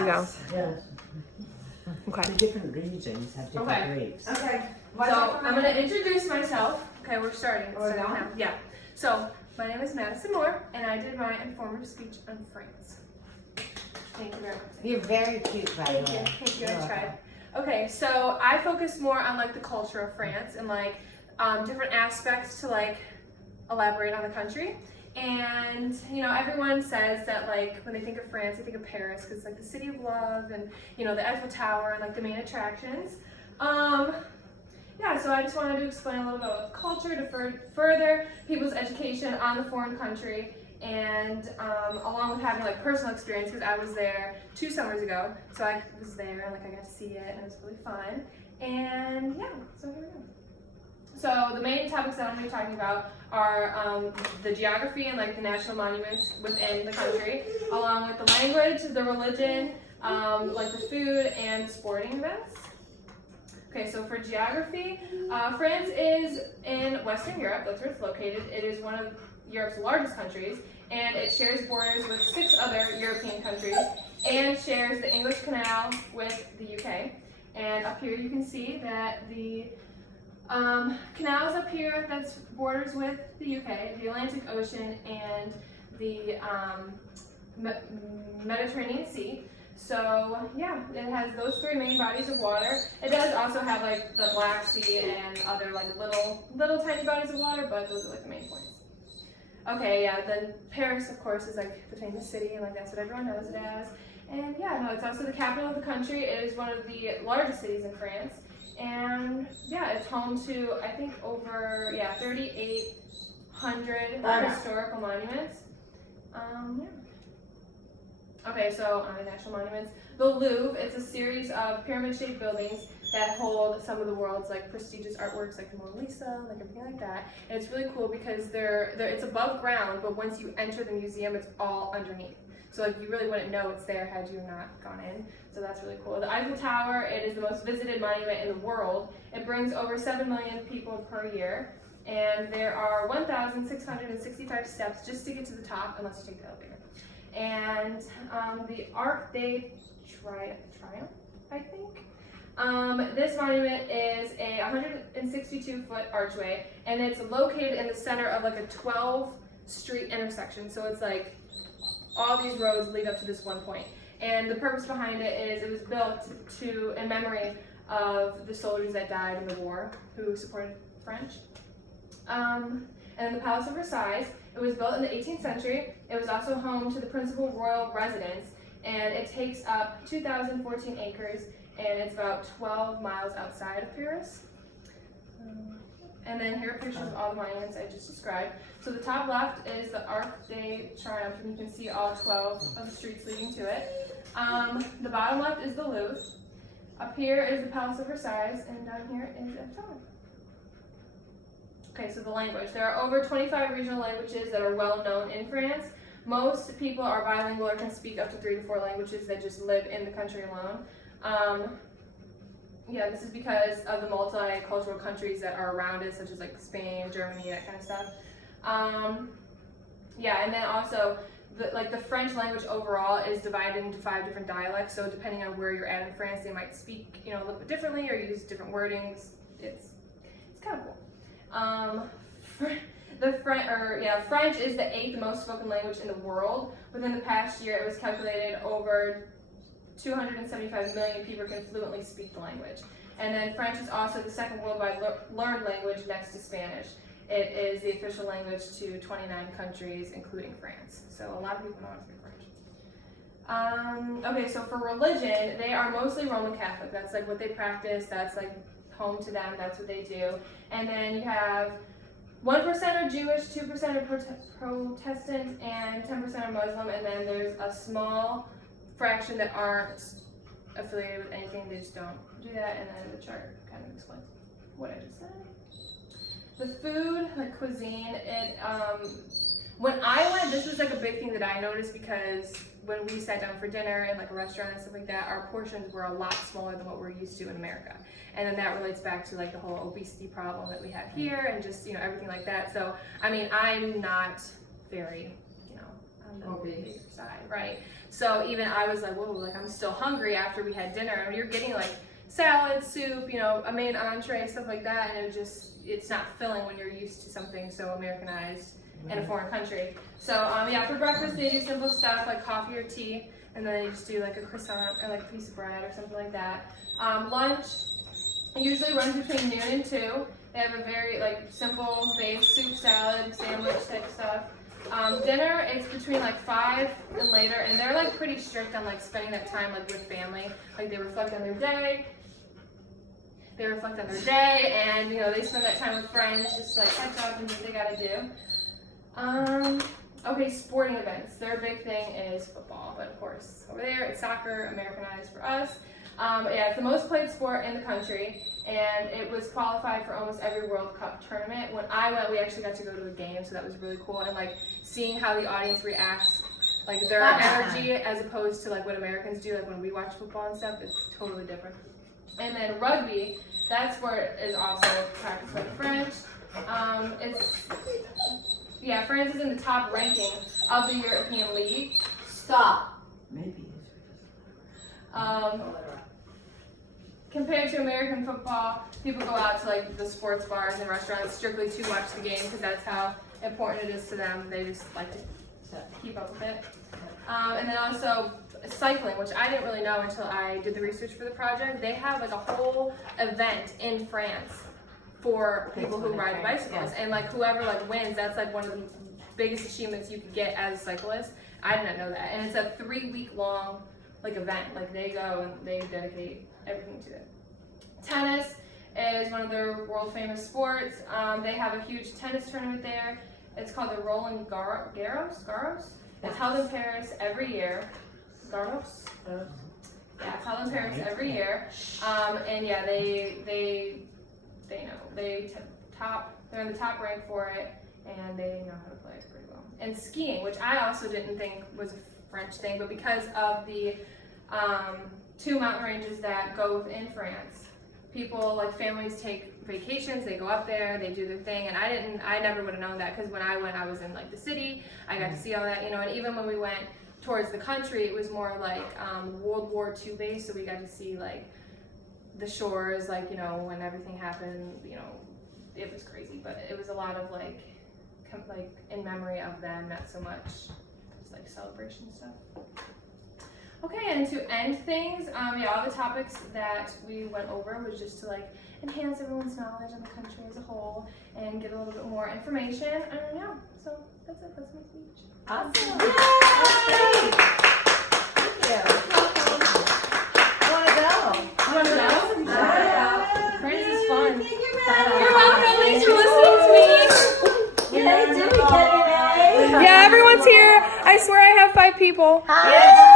you go. Yes. Okay. The different regions have different Okay. grapes. Okay. So I'm gonna introduce myself. Okay, we're starting. Oh, we're Starting going? now. Yeah. So my name is Madison Moore, and I did my informative speech on France. Thank you very much. You're very cute, by the Thank you. way. Thank you. I You're tried. Okay, so I focus more on like the culture of France and like different aspects to like elaborate on the country. And you know, everyone says that like when they think of France, they think of Paris because it's like the city of love and you know the Eiffel Tower and like the main attractions. Yeah, so I just wanted to explain a little bit about culture to further people's education on the foreign country, and along with having like personal experience because I was there 2 summers ago, so I was there and like I got to see it and it was really fun. And yeah, so here we go. So the main topics that I'm going to be talking about are the geography and like the national monuments within the country, along with the language, the religion, like the food and sporting events. Okay, so for geography, France is in Western Europe. That's where it's located. It is one of Europe's largest countries, and it shares borders with 6 other European countries, and shares the English Canal with the UK. And up here you can see that the canals up here that's borders with the UK, the Atlantic Ocean, and the Mediterranean Sea. So yeah, it has those 3 main bodies of water. It does also have like the Black Sea and other like little tiny bodies of water, but those are like the main points. Okay, yeah, then Paris of course is like the famous city and like that's what everyone knows it as. And yeah, no, it's also the capital of the country. It is one of the largest cities in France. And yeah, it's home to I think over 3,800 historical monuments. Yeah. Okay, so on the national monuments, the Louvre, it's a series of pyramid-shaped buildings that hold some of the world's like prestigious artworks, like the Mona Lisa, like everything like that. And it's really cool because it's above ground, but once you enter the museum, it's all underneath. So like you really wouldn't know it's there had you not gone in. So that's really cool. The Eiffel Tower, it is the most visited monument in the world. It brings over 7 million people per year. And there are 1,665 steps just to get to the top, unless you take the elevator. And the Arc de Triomphe, I think. This monument is a 162-foot archway, and it's located in the center of like a 12-street intersection. So it's like all these roads lead up to this one point. And the purpose behind it is it was built in memory of the soldiers that died in the war who supported French. And then the Palace of Versailles, it was built in the 18th century. It was also home to the principal royal residence, and it takes up 2,014 acres, and it's about 12 miles outside of Paris. And then here are pictures of all the monuments I just described. So the top left is the Arc de Triomphe, and you can see all 12 of the streets leading to it. The bottom left is the Louvre. Up here is the Palace of Versailles, and down here is Eiffel Tower. Okay, so the language. There are over 25 regional languages that are well known in France. Most people are bilingual or can speak up to 3 to 4 languages that just live in the country alone. Yeah, this is because of the multicultural countries that are around it, such as like Spain, Germany, that kind of stuff. Yeah, and then also the French language overall is divided into 5 different dialects. So depending on where you're at in France, they might speak a little bit differently or use different wordings. It's kind of cool. French is the 8th most spoken language in the world. Within the past year, it was calculated over 275 million people can fluently speak the language. And then French is also the 2nd worldwide learned language next to Spanish. It is the official language to 29 countries, including France. So a lot of people know how to speak French. Okay, so for religion, they are mostly Roman Catholic. That's like what they practice. That's like home to them. That's what they do. And then you have 1% are Jewish, 2% are Protestant, and 10% are Muslim. And then there's a small fraction that aren't affiliated with anything. They just don't do that. And then the chart kind of explains what I just said. The food, like cuisine, when I went, this was like a big thing that I noticed because when we sat down for dinner in like a restaurant and stuff like that, our portions were a lot smaller than what we're used to in America. And then that relates back to like the whole obesity problem that we have here and just, everything like that. So, I mean, I'm not very, on the big side, right? So even I was like, whoa, like I'm still hungry after we had dinner, and you're getting like salad, soup, you know, a main entree, stuff like that, and it's not filling when you're used to something so Americanized in a foreign country. So yeah, for breakfast they do simple stuff like coffee or tea, and then they just do like a croissant or like a piece of bread or something like that. Lunch usually runs between noon and 2. They have a very like simple base soup, salad, sandwich type stuff. Dinner, it's between like 5 and later, and they're like pretty strict on like spending that time like with family. Like they reflect on their day. And you know, they spend that time with friends, just like catch up and do what they gotta do. Okay, sporting events. Their big thing is football, but of course over there it's soccer, Americanized for us. Yeah, it's the most played sport in the country, and it was qualified for almost every World Cup tournament. When I went, we actually got to go to a game, so that was really cool. And like seeing how the audience reacts, like their energy as opposed to like what Americans do, like when we watch football and stuff, it's totally different. And then rugby, that's where it is also practiced by the French. France is in the top ranking of the European League. Stop. Maybe. Compared to American football, people go out to like the sports bars and restaurants strictly to watch the game because that's how important it is to them. They just like to keep up with it. And then also cycling, which I didn't really know until I did the research for the project. They have like a whole event in France for people who ride bicycles, and like whoever like wins, that's like one of the biggest achievements you could get as a cyclist. I did not know that, and it's a 3-week long like event. Like they go and they dedicate everything to it. Tennis is one of their world famous sports. They have a huge tennis tournament there. It's called the Roland Garros. It's held in Paris every year. Garros? Yeah, it's held in Paris every year. And yeah, they're in the top rank for it, and they know how to play it pretty well. And skiing, which I also didn't think was a French thing, but because of the 2 mountain ranges that go within France, people, like families take vacations, they go up there, they do their thing, and I never would have known that, because when I went, I was in like the city, I got to see all that, you know, and even when we went towards the country, it was more like World War II based, so we got to see like the shores, like, you know, when everything happened, you know, it was crazy, but it was a lot of like in memory of them, not so much just like celebration stuff. Okay, and to end things, yeah, all the topics that we went over was just to like enhance everyone's knowledge on the country as a whole and get a little bit more information. And yeah, so that's it. That's my speech. Awesome. Yay! Thank you. I want to go. You want to know? Yeah. France is fun. Thank you, You're welcome. Thanks for listening to me. Yay, did we get an A? Yeah, everyone's here. I swear I have 5 people. Hi.